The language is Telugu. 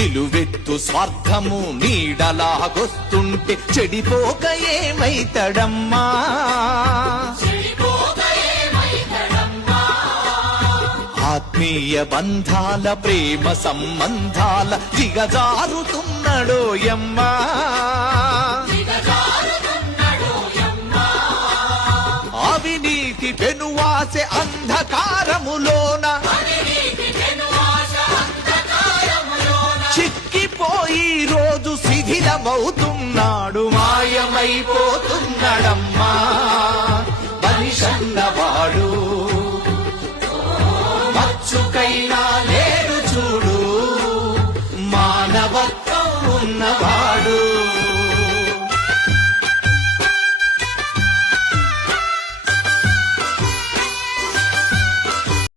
నిలువెత్తు స్వార్థము నీడలాగొస్తుంటే చెడిపోక ఏమైతడమ్మా? ఆత్మీయ బంధాల ప్రేమ సంబంధాల దిగజారుతున్నడోయమ్మా. అవినీతి పెనువాసె అంధకారములోన చిక్కిపోయి రోజు శిథిలమవుతున్నాడు, మాయమైపోతున్నాడమ్మా మనిషన్నవాడు. మచ్చుకైనా